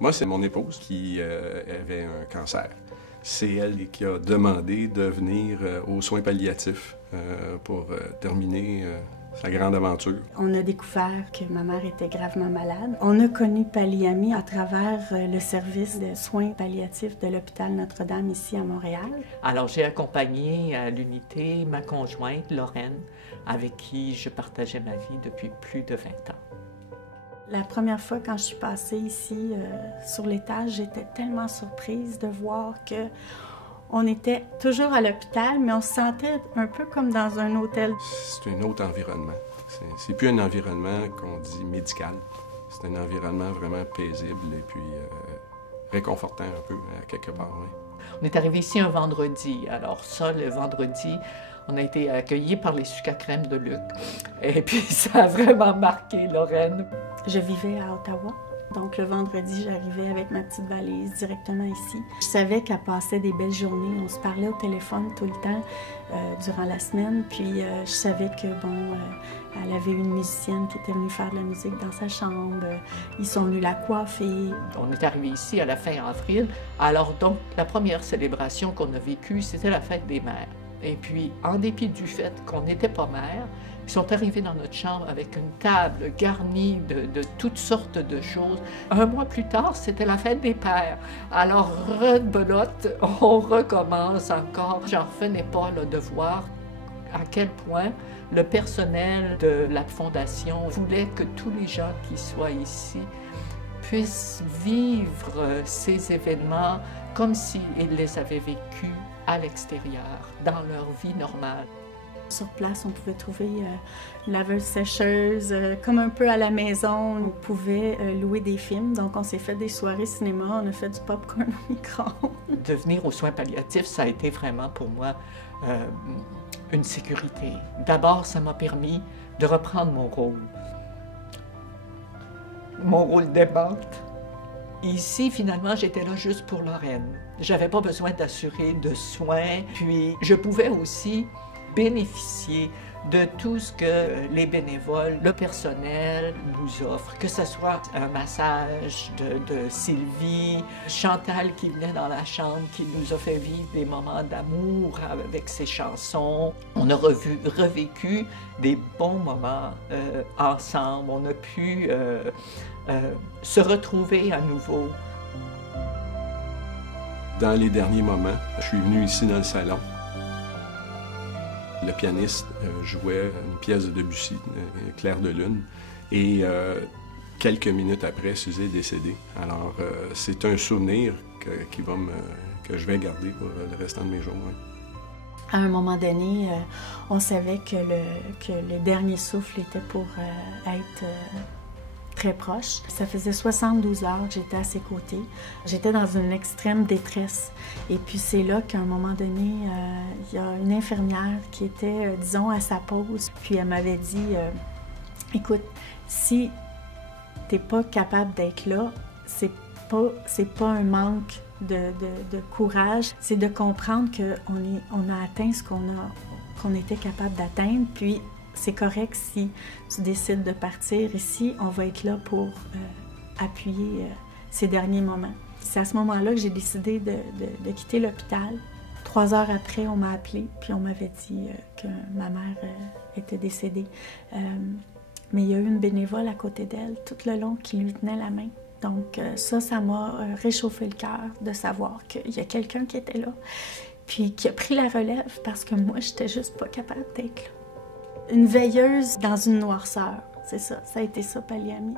Moi, c'est mon épouse qui avait un cancer. C'est elle qui a demandé de venir aux soins palliatifs pour terminer sa grande aventure. On a découvert que ma mère était gravement malade. On a connu Palliami à travers le service de soins palliatifs de l'hôpital Notre-Dame ici à Montréal. Alors j'ai accompagné à l'unité ma conjointe Lorraine, avec qui je partageais ma vie depuis plus de 20 ans. La première fois quand je suis passée ici sur l'étage, j'étais tellement surprise de voir que on était toujours à l'hôpital, mais on se sentait un peu comme dans un hôtel. C'est un autre environnement. C'est plus un environnement qu'on dit médical. C'est un environnement vraiment paisible et puis réconfortant un peu, à quelque part. Oui. On est arrivé ici un vendredi. Alors ça, le vendredi, on a été accueillis par les sucres à crème de Luc. Et puis ça a vraiment marqué Lorraine. Je vivais à Ottawa. Donc, le vendredi, j'arrivais avec ma petite valise directement ici. Je savais qu'elle passait des belles journées. On se parlait au téléphone tout le temps durant la semaine. Puis, je savais que, bon, elle avait une musicienne qui était venue faire de la musique dans sa chambre. Ils sont venus la coiffer. On est arrivé ici à la fin avril. Alors, donc, la première célébration qu'on a vécue, c'était la fête des mères. Et puis, en dépit du fait qu'on n'était pas mères, ils sont arrivés dans notre chambre avec une table garnie de toutes sortes de choses. Un mois plus tard, c'était la fête des pères. Alors, rebelote, on recommence encore. J'en revenais pas là, de voir à quel point le personnel de la Fondation voulait que tous les gens qui soient ici puissent vivre ces événements comme s'ils les avaient vécus à l'extérieur, dans leur vie normale. Sur place, on pouvait trouver une laveuse sécheuse, comme un peu à la maison. On pouvait louer des films, donc on s'est fait des soirées cinéma, on a fait du popcorn au micro-ondes. De venir aux soins palliatifs, ça a été vraiment pour moi une sécurité. D'abord, ça m'a permis de reprendre mon rôle d'aimante. Ici, finalement, j'étais là juste pour Lorraine. J'avais pas besoin d'assurer de soins, puis je pouvais aussi bénéficier de tout ce que les bénévoles, le personnel nous offrent, que ce soit un massage de Sylvie, Chantal qui venait dans la chambre, qui nous a fait vivre des moments d'amour avec ses chansons. On a revécu des bons moments ensemble, on a pu se retrouver à nouveau. Dans les derniers moments, je suis venu ici dans le salon. Le pianiste jouait une pièce de Debussy, Clair de lune, et quelques minutes après, Suzy est décédée. Alors, c'est un souvenir que je vais garder pour le restant de mes jours. Oui. À un moment donné, on savait que le dernier souffle était pour être très proche. Ça faisait 72 heures que j'étais à ses côtés. J'étais dans une extrême détresse. Et puis c'est là qu'à un moment donné, il y a une infirmière qui était, disons, à sa pause. Puis elle m'avait dit, écoute, si t'es pas capable d'être là, c'est pas un manque de courage, c'est de comprendre qu'on a atteint ce qu'on était capable d'atteindre. Puis c'est correct si tu décides de partir ici, on va être là pour appuyer ces derniers moments. C'est à ce moment-là que j'ai décidé de quitter l'hôpital. 3 heures après, on m'a appelée, puis on m'avait dit que ma mère était décédée. Mais il y a eu une bénévole à côté d'elle tout le long qui lui tenait la main. Donc ça m'a réchauffé le cœur de savoir qu'il y a quelqu'un qui était là, puis qui a pris la relève parce que moi, j'étais juste pas capable d'être là. Une veilleuse dans une noirceur, c'est ça, ça a été ça, Palliami.